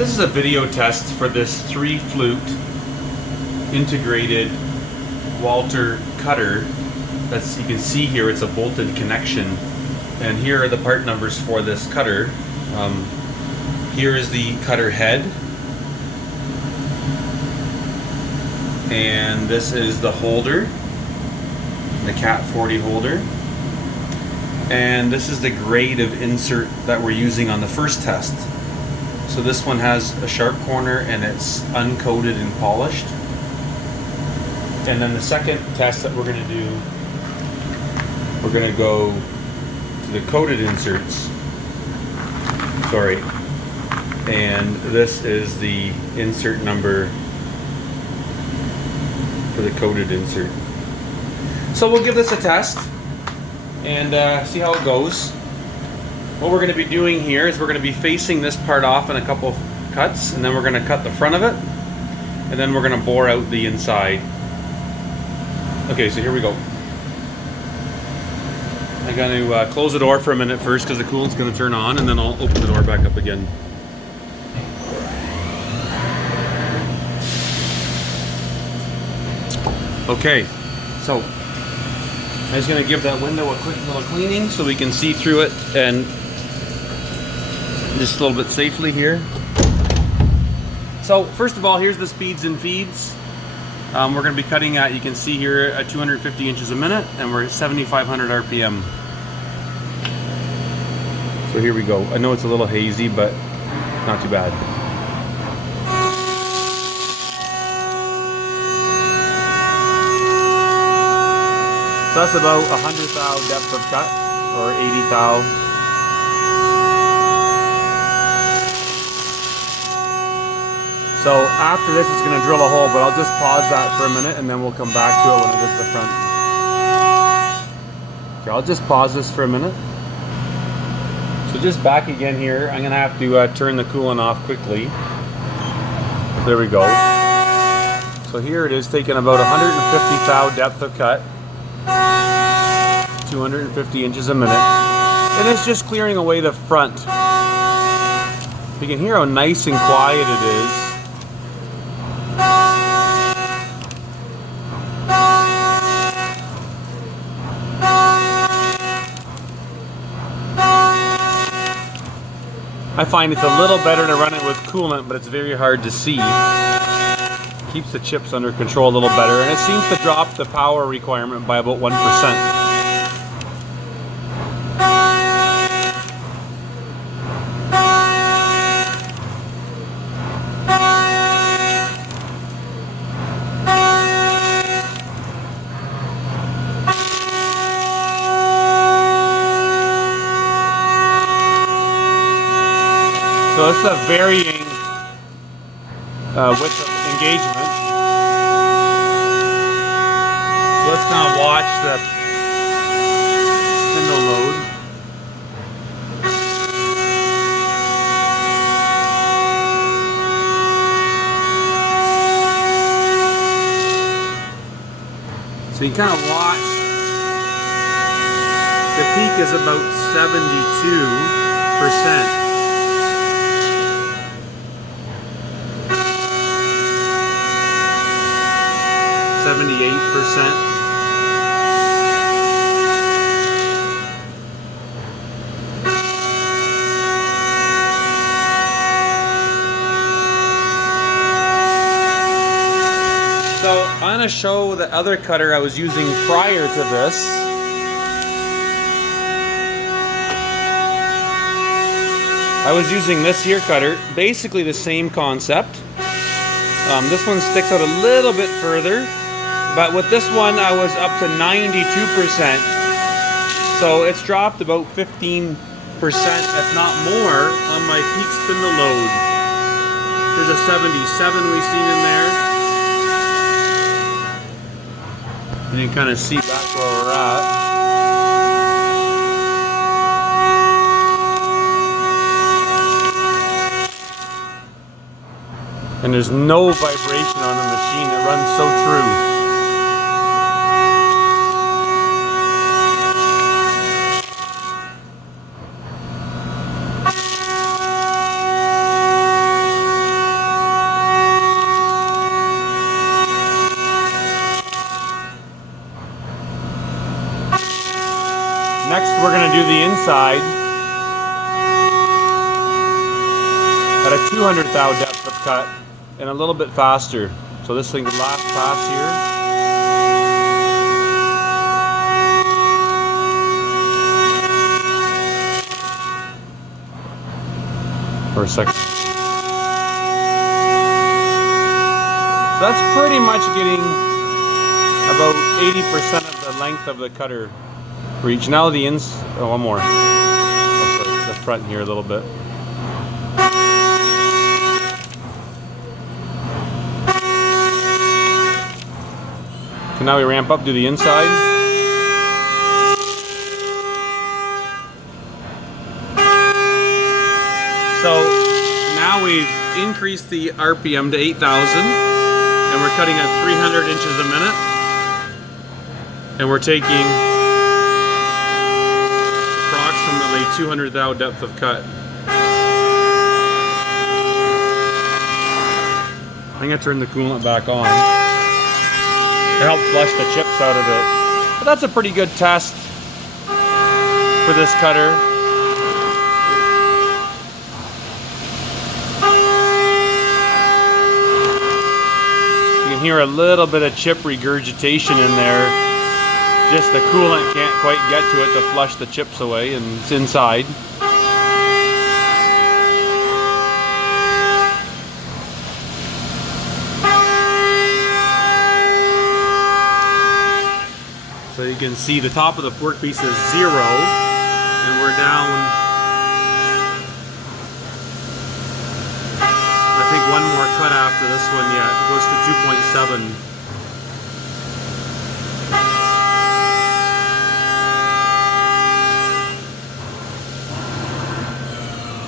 This is a video test for this 3-flute integrated Walter cutter. That's, you can see here it's a bolted connection, and here are the part numbers for this cutter. Here is the cutter head, and this is the holder, the Cat 40 holder, and this is the grade of insert that we're using on the first test. So this one has a sharp corner and it's uncoated and polished. And then the second test that we're going to do, we're going to go to the coated inserts. Sorry. And this is the insert number for the coated insert. So we'll give this a test and see how it goes. What we're going to be doing here is we're going to be facing this part off in a couple cuts, and then we're going to cut the front of it, and then we're going to bore out the inside. Okay, so here we go. I'm going to close the door for a minute first because the coolant's going to turn on, and then I'll open the door back up again. Okay, so I'm just going to give that window a quick little cleaning so we can see through it and just a little bit safely here. So first of all, here's the speeds and feeds. We're going to be cutting at, you can see here, at 250 inches a minute, and we're at 7,500 RPM. So here we go. I know it's a little hazy, but not too bad. So that's about 100 thou depth of cut, or 80 thou. So after this, it's going to drill a hole, but I'll just pause that for a minute and then we'll come back to it when it gets to the front. Okay, I'll just pause this for a minute. So just back again here, I'm going to have to turn the coolant off quickly. There we go. So here it is, taking about 150 thou depth of cut, 250 inches a minute, and it's just clearing away the front. You can hear how nice and quiet it is. I find it's a little better to run it with coolant, but it's very hard to see. Keeps the chips under control a little better, and it seems to drop the power requirement by about 1%. So it's a varying width of engagement. So let's kind of watch the spindle load. So you kind of watch. The peak is about 72%. 78%. So I'm going to show the other cutter I was using prior to this. I was using this here cutter, basically the same concept. This one sticks out a little bit further. But with this one, I was up to 92%. So it's dropped about 15%, if not more, on my peak spindle load. There's a 77 we've seen in there. And you can kind of see back where we're at. And there's no vibration on the machine. It runs so true. we're going to do the inside at a 200th thou depth of cut and a little bit faster. So this thing, the last pass here. For a second. That's pretty much getting about 80% of the length of the cutter reach. Now the one more. Oh, sorry, the front here a little bit. So now we ramp up to the inside. So now we've increased the RPM to 8,000 and we're cutting at 300 inches a minute. And we're taking approximately 200 thou depth of cut. I'm going to turn the coolant back on to help flush the chips out of it. But that's a pretty good test for this cutter. You can hear a little bit of chip regurgitation in there. Just the coolant can't quite get to it to flush the chips away, and it's inside. So you can see the top of the workpiece is 0, and we're down, I think, one more cut after this one yet. It goes to 2.7.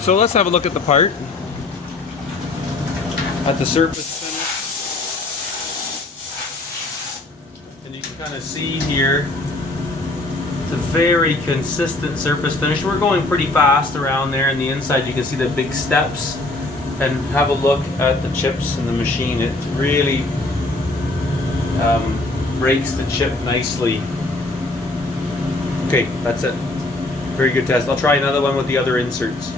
So let's have a look at the part, at the surface finish. And you can kind of see here, it's a very consistent surface finish. We're going pretty fast around there, and the inside you can see the big steps. And have a look at the chips in the machine. It really breaks the chip nicely. Okay, that's it. Very good test. I'll try another one with the other inserts.